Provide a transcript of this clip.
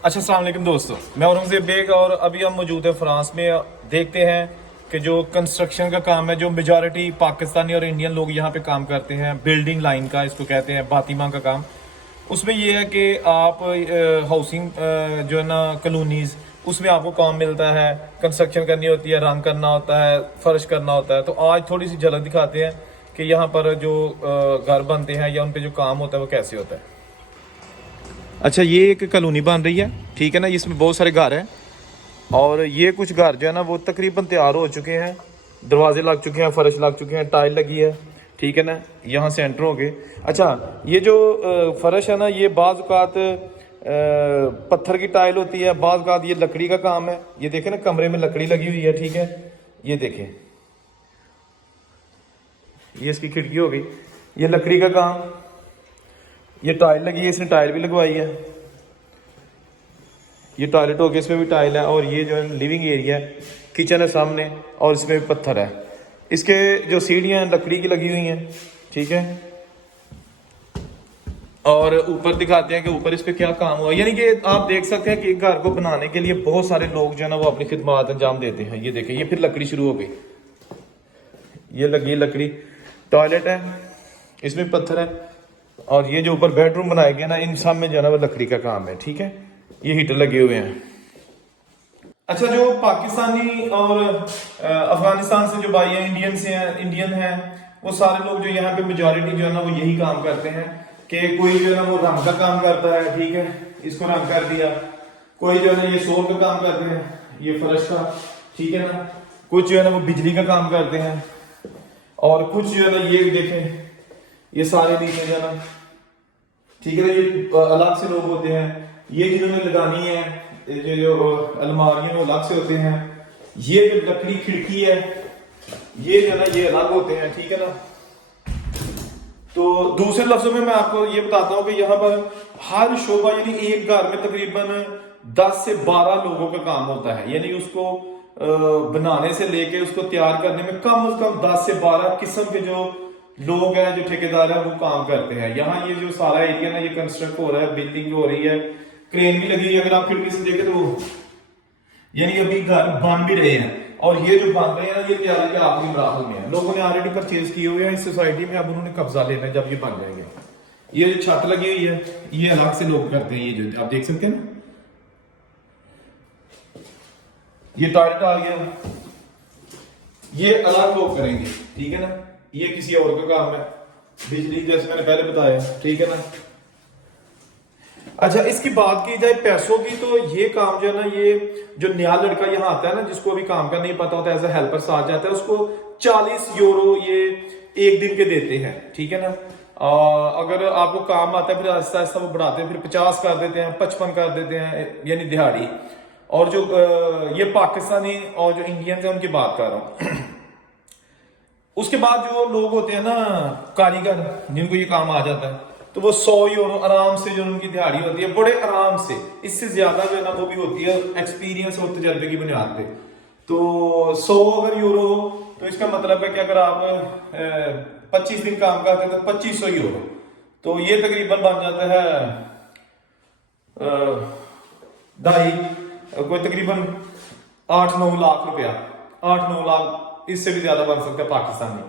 अच्छा, अस्सलाम वालेकुम दोस्तों, मैं औरंगजेब बेग और अभी हम मौजूद हैं फ्रांस में। देखते हैं कि जो कंस्ट्रक्शन का काम है, जो मेजॉरिटी पाकिस्तानी और इंडियन लोग यहाँ पे काम करते हैं, बिल्डिंग लाइन का इसको कहते हैं, बातिमा का काम। उसमें ये है कि आप हाउसिंग जो है ना कॉलोनीज, उसमें आपको काम मिलता है, कंस्ट्रक्शन करनी होती है, रंग करना होता है, फर्श करना होता है। तो आज थोड़ी सी झलक दिखाते हैं कि यहाँ पर जो घर बनते हैं या उन पर जो काम होता है वो कैसे होता है। अच्छा, ये एक कॉलोनी बन रही है, ठीक है ना, इसमें बहुत सारे घर हैं और ये कुछ घर जो है ना वो तकरीबन तैयार हो चुके हैं, दरवाजे लग चुके हैं, फर्श लग चुके हैं, टाइल लगी है, ठीक है ना, यहाँ से एंटर हो गए। अच्छा, ये जो फर्श है ना, ये बाज़ औक़ात पत्थर की टाइल होती है, बाज़ औक़ात ये लकड़ी का काम है। ये देखें ना, कमरे में लकड़ी लगी हुई है, ठीक है, ये देखें, ये इसकी खिड़की हो गई, ये लकड़ी का काम, ये टाइल लगी है, इसने टाइल भी लगवाई है, ये टॉयलेट हो गया, इसमें भी टाइल है, और ये जो है लिविंग एरिया है, किचन है सामने, और इसमें भी पत्थर है। इसके जो सीढ़ियाँ हैं लकड़ी की लगी हुई हैं, ठीक है। और ऊपर दिखाते हैं कि ऊपर इस पे क्या काम हुआ, यानी कि आप देख सकते हैं कि एक घर को बनाने के लिए बहुत सारे लोग जो है ना वो अपनी खिदमत अंजाम देते हैं। ये देखें, ये फिर लकड़ी शुरू हो गई, ये लगी लकड़ी, टॉयलेट है, इसमें पत्थर है, और ये जो ऊपर बेडरूम बनाए गए ना, इन सब में जो है ना वो लकड़ी का काम है, ठीक है। ये हीटर लगे हुए हैं। अच्छा, जो पाकिस्तानी और अफगानिस्तान से जो भाई हैं, इंडियन हैं, वो सारे लोग जो यहाँ पे मेजॉरिटी जो है ना वो यही काम करते हैं कि कोई जो है ना वो रंग का काम करता है, ठीक है, इसको रंग कर दिया। कोई जो है ना ये सोल का काम करते हैं, ये फर्श का, ठीक है ना। कुछ जो है ना वो बिजली का काम करते हैं, और कुछ जो है ना ये देखें, ये सारे नीचे जो है ना, ठीक है ना, ये अलग से लोग होते हैं। ये जिन्होंने लगानी है, ये जो अलमारियां वो अलग से होते हैं। ये जो लकड़ी खिड़की है, ये जो है ना ये अलग होते हैं, ठीक है ना। तो दूसरे लफ्जों में मैं आपको ये बताता हूँ कि यहाँ पर हर शोबा, यानी एक घर में तकरीबन 10 से 12 लोगों का काम होता है, यानी उसको बनाने से लेके उसको तैयार करने में कम से कम 10 से 12 किस्म के जो लोग हैं, जो ठेकेदार हैं, वो काम करते हैं। यहाँ ये जो सारा एरिया ना ये कंस्ट्रक्ट हो रहा है, बिल्डिंग हो रही है, क्रेन भी लगी है। अगर आप खिड़की से देखें तो यानी अभी घर बन भी रहे हैं, और ये जो बन रहे हैं ये तैयारी के आखिरी मराहल में है। लोगों ने ऑलरेडी परचेज किए हुए हैं इस सोसाइटी में, अब उन्होंने कब्जा लेना है जब ये बन जाएंगे। ये जो छत लगी हुई है ये अलग से लोग करते हैं, ये जो आप देख सकते हैं ना, ये टॉयलेट आ गया, ये अलग लोग करेंगे, ठीक है ना। ये किसी और का काम है, बिजली जैसे मैंने पहले बताया, ठीक है ना। अच्छा, इसकी बात की जाए पैसों की, तो ये काम जो है ना, ये जो नया लड़का यहाँ आता है ना, जिसको अभी काम का नहीं पता होता, एज ए हेल्पर आ जाता है, उसको 40 यूरो ये एक दिन के देते हैं, ठीक है ना। अगर आपको काम आता है फिर आहिस्ता आहिस्ता वो बढ़ाते हैं, फिर 50 कर देते हैं, 55 कर देते हैं, यानी दिहाड़ी। और जो ये पाकिस्तानी और जो इंडियंस है उनकी बात कर रहा हूँ। उसके बाद जो लोग होते हैं ना कारीगर, जिनको ये काम आ जाता है, तो वो 100 यूरो आराम से जो उनकी दिहाड़ी होती है, बड़े आराम से, इससे ज्यादा जो है ना वो भी होती है एक्सपीरियंस और तजर्बे की बुनियाद पे। तो 100 अगर यूरो हो तो इसका मतलब है कि अगर आप 25 दिन काम करते हैं तो 2500 यूरो, तो ये तकरीबन बन जाता है ढाई, कोई तकरीबन 8-9 लाख रुपया, 8-9 लाख, इससे भी ज्यादा बन सकता है पाकिस्तानी।